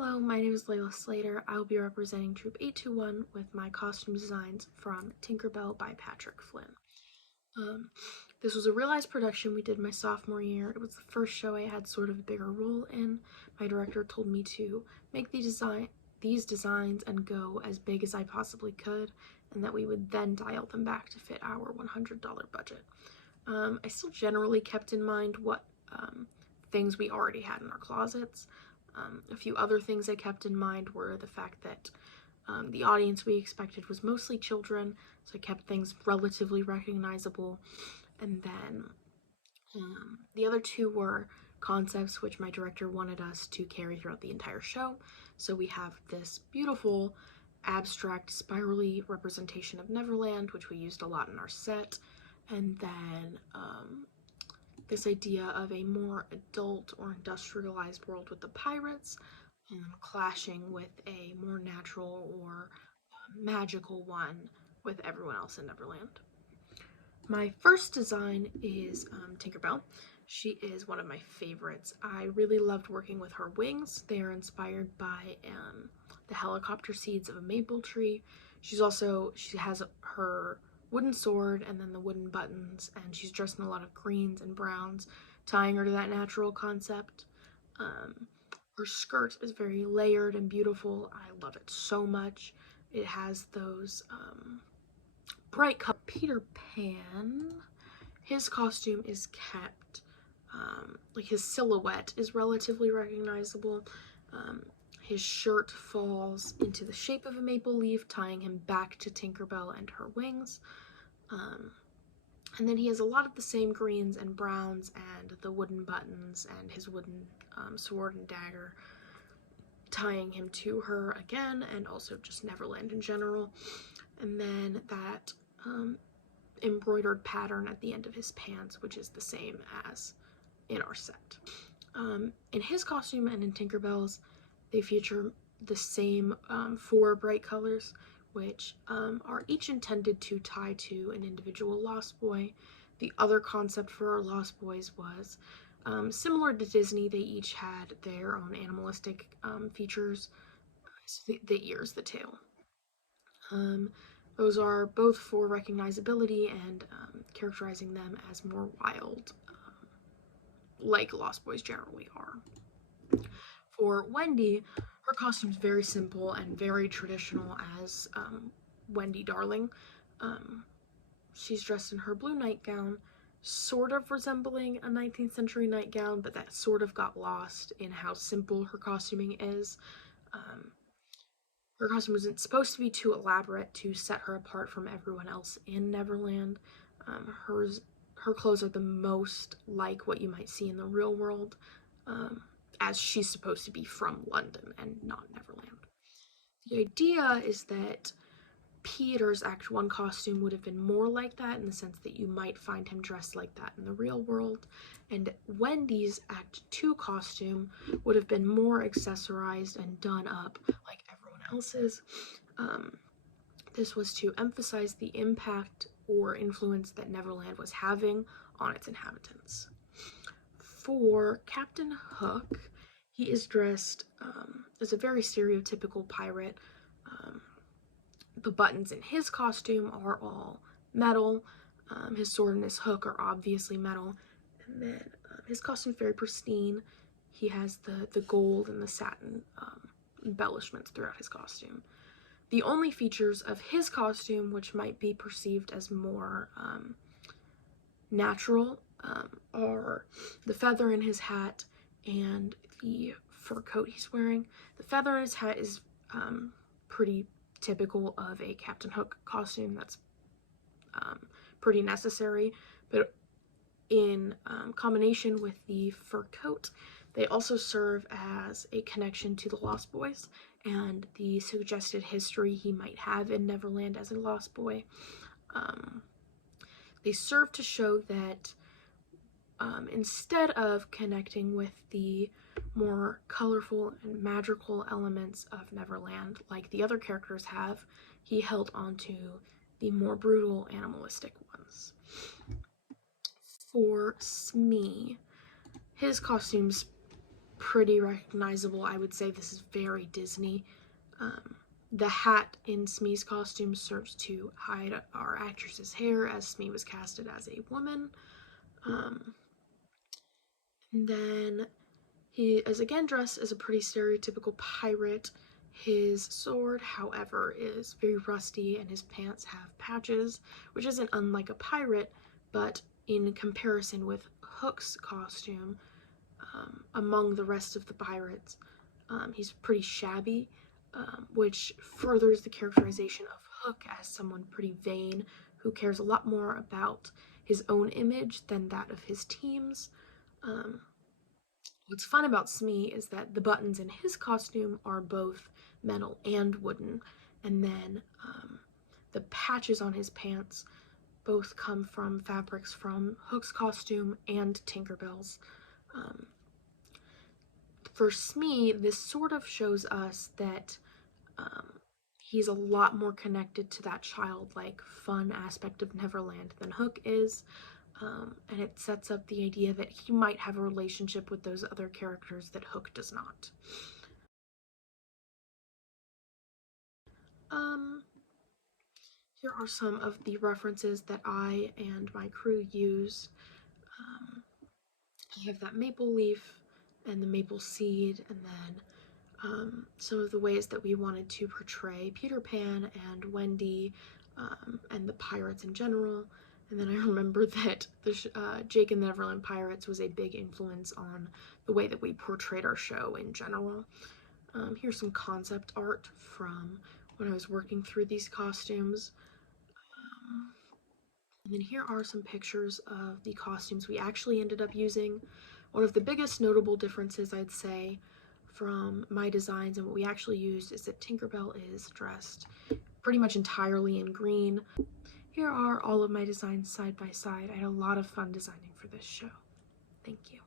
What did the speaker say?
Hello, my name is Layla Slater. I will be representing Troop 821 with my costume designs from Tinkerbell by Patrick Flynn. This was a realized production we did my sophomore year. It was the first show I had sort of a bigger role in. My director told me to make these designs and go as big as I possibly could, and that we would then dial them back to fit our $100 budget. I still generally kept in mind what things we already had in our closets. A few other things I kept in mind were the fact that the audience we expected was mostly children, so I kept things relatively recognizable. And then the other two were concepts which my director wanted us to carry throughout the entire show. So we have this beautiful abstract spirally representation of Neverland, which we used a lot in our set, and then this idea of a more adult or industrialized world with the pirates clashing with a more natural or magical one with everyone else in Neverland. My first design is Tinkerbell. She is one of my favorites. I really loved working with her wings. They are inspired by the helicopter seeds of a maple tree. She has her wooden sword and then the wooden buttons, and she's dressed in a lot of greens and browns, tying her to that natural concept. Her skirt is very layered and beautiful. I love it so much. It has those bright colors. Peter Pan, his costume is kept, like his silhouette is relatively recognizable. His shirt falls into the shape of a maple leaf, tying him back to Tinkerbell and her wings. And then he has a lot of the same greens and browns and the wooden buttons and his wooden sword and dagger, tying him to her again, and also just Neverland in general. And then that embroidered pattern at the end of his pants, which is the same as in our set. In his costume and in Tinkerbell's, they feature the same 4 bright colors, which are each intended to tie to an individual Lost Boy. The other concept for our Lost Boys was similar to Disney. They each had their own animalistic features, so the ears, the tail. Those are both for recognizability and characterizing them as more wild, like Lost Boys generally are. For Wendy, her costume is very simple and very traditional as Wendy Darling. She's dressed in her blue nightgown, sort of resembling a 19th century nightgown, but that sort of got lost in how simple her costuming is. Her costume wasn't supposed to be too elaborate to set her apart from everyone else in Neverland. Her clothes are the most like what you might see in the real world, as she's supposed to be from London and not Neverland. The idea is that Peter's Act 1 costume would have been more like that, in the sense that you might find him dressed like that in the real world, and Wendy's Act 2 costume would have been more accessorized and done up like everyone else's. This was to emphasize the impact or influence that Neverland was having on its inhabitants. For Captain Hook, he is dressed as a very stereotypical pirate. The buttons in his costume are all metal. His sword and his hook are obviously metal. And then his costume is very pristine. He has the gold and the satin embellishments throughout his costume. The only features of his costume, which might be perceived as more natural, are the feather in his hat and the fur coat he's wearing. The feather in his hat is pretty typical of a Captain Hook costume. That's pretty necessary, but in combination with the fur coat, they also serve as a connection to the Lost Boys and the suggested history he might have in Neverland as a Lost Boy. They serve to show that instead of connecting with the more colorful and magical elements of Neverland, like the other characters have, he held onto the more brutal animalistic ones. For Smee, his costume's pretty recognizable. I would say this is very Disney. The hat in Smee's costume serves to hide our actress's hair, as Smee was casted as a woman. And then he is again dressed as a pretty stereotypical pirate. His sword, however, is very rusty and his pants have patches, which isn't unlike a pirate, but in comparison with Hook's costume, among the rest of the pirates, he's pretty shabby, which furthers the characterization of Hook as someone pretty vain who cares a lot more about his own image than that of his team's. What's fun about Smee is that the buttons in his costume are both metal and wooden, and then the patches on his pants both come from fabrics from Hook's costume and Tinkerbell's. For Smee, this sort of shows us that he's a lot more connected to that childlike, fun aspect of Neverland than Hook is. And it sets up the idea that he might have a relationship with those other characters that Hook does not. Here are some of the references that I and my crew use. I have that maple leaf and the maple seed, and then some of the ways that we wanted to portray Peter Pan and Wendy and the pirates in general. And then I remember that the Jake and the Neverland Pirates was a big influence on the way that we portrayed our show in general. Here's some concept art from when I was working through these costumes. And then here are some pictures of the costumes we actually ended up using. One of the biggest notable differences, I'd say, from my designs and what we actually used is that Tinkerbell is dressed pretty much entirely in green. Here are all of my designs side by side. I had a lot of fun designing for this show. Thank you.